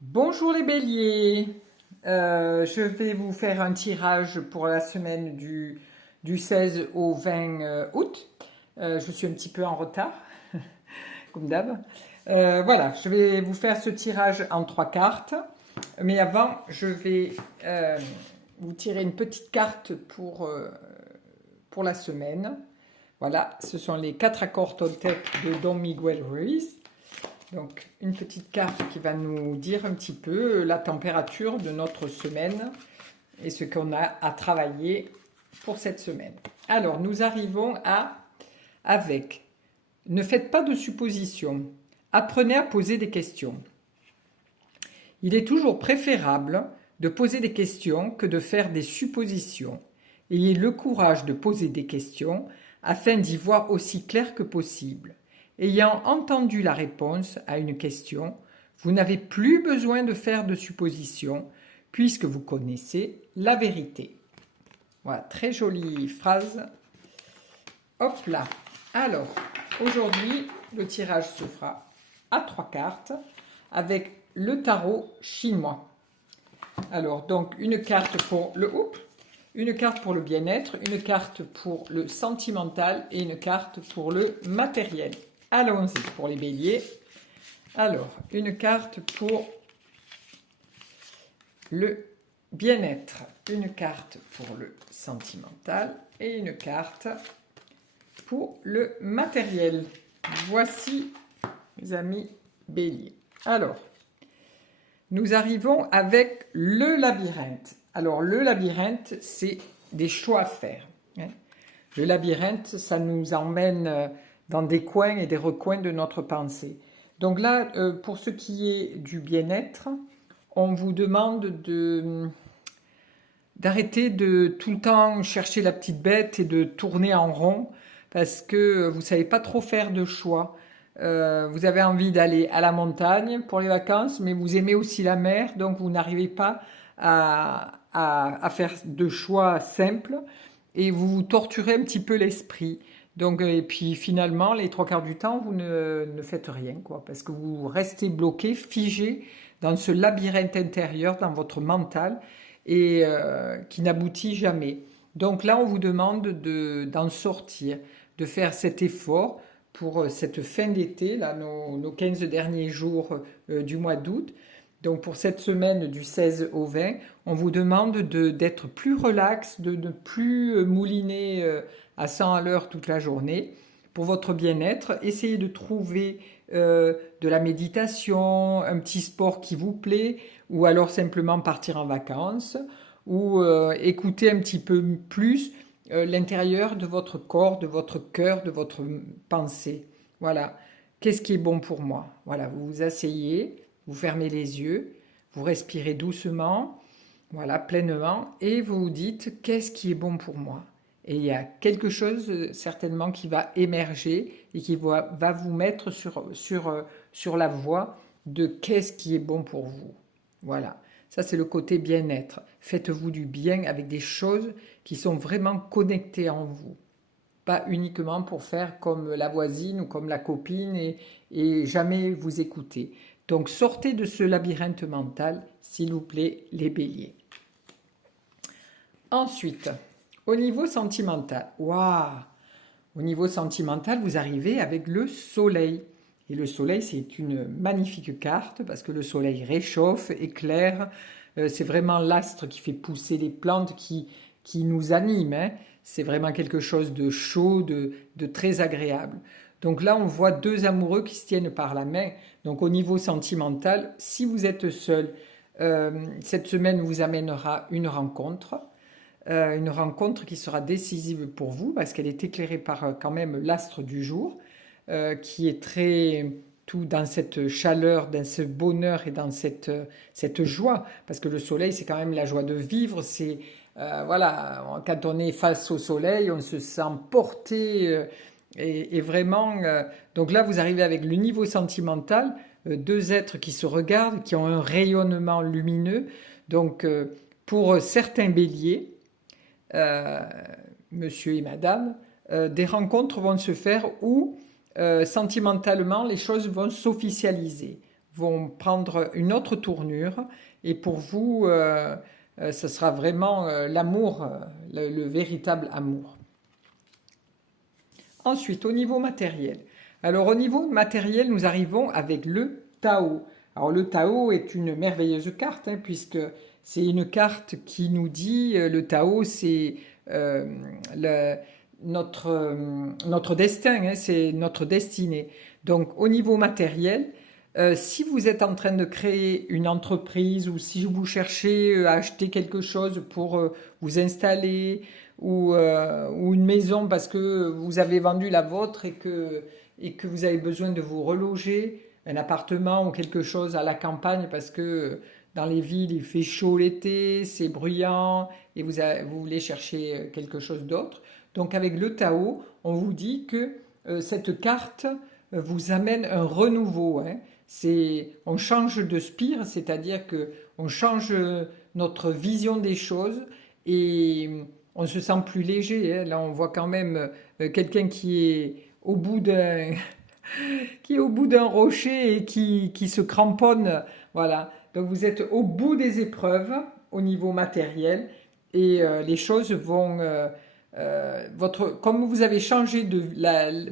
Bonjour les béliers. Je vais vous faire un tirage pour la semaine du 16 au 20 août. Je suis un petit peu en retard, comme d'hab. Voilà, je vais vous faire ce tirage en 3 cartes. Mais avant, je vais vous tirer une petite carte pour la semaine. Voilà, ce sont les 4 accords Toltec de Don Miguel Ruiz. Donc, une petite carte qui va nous dire un petit peu la température de notre semaine et ce qu'on a à travailler pour cette semaine. Alors, nous arrivons avec ne faites pas de suppositions, apprenez à poser des questions. Il est toujours préférable de poser des questions que de faire des suppositions. Ayez le courage de poser des questions afin d'y voir aussi clair que possible. Ayant entendu la réponse à une question, vous n'avez plus besoin de faire de suppositions puisque vous connaissez la vérité. Voilà, très jolie phrase. Hop là. Alors, aujourd'hui, le tirage se fera à 3 cartes avec le tarot chinois. Alors, donc, une carte pour le une carte pour le bien-être, une carte pour le sentimental et une carte pour le matériel. Allons-y pour les béliers. Alors, une carte pour le bien-être, une carte pour le sentimental et une carte pour le matériel. Voici, mes amis béliers. Alors, nous arrivons avec le labyrinthe. Alors, le labyrinthe, c'est des choix à faire. Le labyrinthe, ça nous emmène dans des coins et des recoins de notre pensée. Donc là, pour ce qui est du bien-être, on vous demande d'arrêter de tout le temps chercher la petite bête et de tourner en rond parce que vous ne savez pas trop faire de choix. Vous avez envie d'aller à la montagne pour les vacances, mais vous aimez aussi la mer, donc vous n'arrivez pas à faire de choix simples et vous vous torturez un petit peu l'esprit. Donc, et puis finalement, les 3 quarts du temps, vous ne faites rien, quoi, parce que vous restez bloqué, figé dans ce labyrinthe intérieur, dans votre mental, et qui n'aboutit jamais. Donc là, on vous demande d'en sortir, de faire cet effort pour cette fin d'été, là, nos 15 derniers jours du mois d'août. Donc pour cette semaine du 16 au 20, on vous demande d'être plus relax, de ne plus mouliner à 100 à l'heure toute la journée. Pour votre bien-être, essayez de trouver de la méditation, un petit sport qui vous plaît, ou alors simplement partir en vacances, ou écouter un petit peu plus l'intérieur de votre corps, de votre cœur, de votre pensée. Voilà. Qu'est-ce qui est bon pour moi? Voilà, vous vous asseyez, vous fermez les yeux, vous respirez doucement, voilà, pleinement, et vous vous dites qu'est-ce qui est bon pour moi? Et il y a quelque chose certainement qui va émerger et qui va vous mettre sur la voie de qu'est-ce qui est bon pour vous. Voilà, ça c'est le côté bien-être. Faites-vous du bien avec des choses qui sont vraiment connectées en vous. Pas uniquement pour faire comme la voisine ou comme la copine et jamais vous écouter. Donc sortez de ce labyrinthe mental, s'il vous plaît, les béliers. Ensuite, au niveau sentimental, waouh! Au niveau sentimental, vous arrivez avec le soleil. Et le soleil, c'est une magnifique carte parce que le soleil réchauffe, éclaire. C'est vraiment l'astre qui fait pousser les plantes, qui nous anime. Hein. C'est vraiment quelque chose de chaud, de très agréable. Donc là, on voit 2 amoureux qui se tiennent par la main. Donc au niveau sentimental, si vous êtes seul, cette semaine vous amènera une rencontre qui sera décisive pour vous parce qu'elle est éclairée par quand même l'astre du jour, qui est très tout dans cette chaleur, dans ce bonheur et dans cette joie, parce que le soleil c'est quand même la joie de vivre, c'est voilà, quand on est face au soleil, on se sent porté et vraiment. Donc là, vous arrivez avec le niveau sentimental, 2 êtres qui se regardent, qui ont un rayonnement lumineux. Donc pour certains béliers, euh, monsieur et madame, des rencontres vont se faire où sentimentalement les choses vont s'officialiser, vont prendre une autre tournure et pour vous, ce sera vraiment l'amour, le véritable amour. Ensuite, au niveau matériel. Alors au niveau matériel, nous arrivons avec le Tao. Alors le Tao est une merveilleuse carte, hein, puisque c'est une carte qui nous dit, le Tao c'est notre destin, hein, c'est notre destinée. Donc au niveau matériel, si vous êtes en train de créer une entreprise ou si vous cherchez à acheter quelque chose pour vous installer ou une maison parce que vous avez vendu la vôtre et que vous avez besoin de vous reloger, un appartement ou quelque chose à la campagne parce que dans les villes il fait chaud l'été, c'est bruyant et vous voulez chercher quelque chose d'autre. Donc avec le Tao, on vous dit que cette carte vous amène un renouveau, hein. On change de spire, c'est-à-dire que on change notre vision des choses et on se sent plus léger, hein. Là, on voit quand même quelqu'un qui est au bout d'un qui est au bout d'un rocher et qui se cramponne. Voilà. Donc vous êtes au bout des épreuves au niveau matériel et les choses vont comme vous avez changé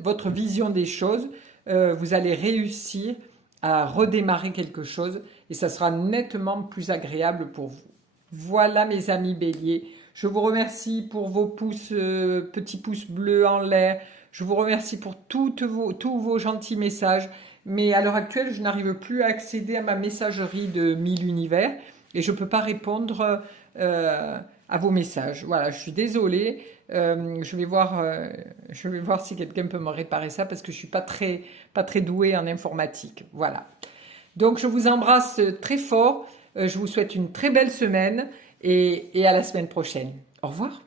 votre vision des choses, vous allez réussir à redémarrer quelque chose et ça sera nettement plus agréable pour vous. Voilà mes amis béliers, je vous remercie pour vos petits pouces bleus en l'air, je vous remercie pour tous vos gentils messages, mais à l'heure actuelle je n'arrive plus à accéder à ma messagerie de 1000 univers et je ne peux pas répondre à vos messages. Voilà, je suis désolée. Je vais voir si quelqu'un peut me réparer ça parce que je suis pas très douée en informatique. Voilà. Donc je vous embrasse très fort. Je vous souhaite une très belle semaine et à la semaine prochaine. Au revoir.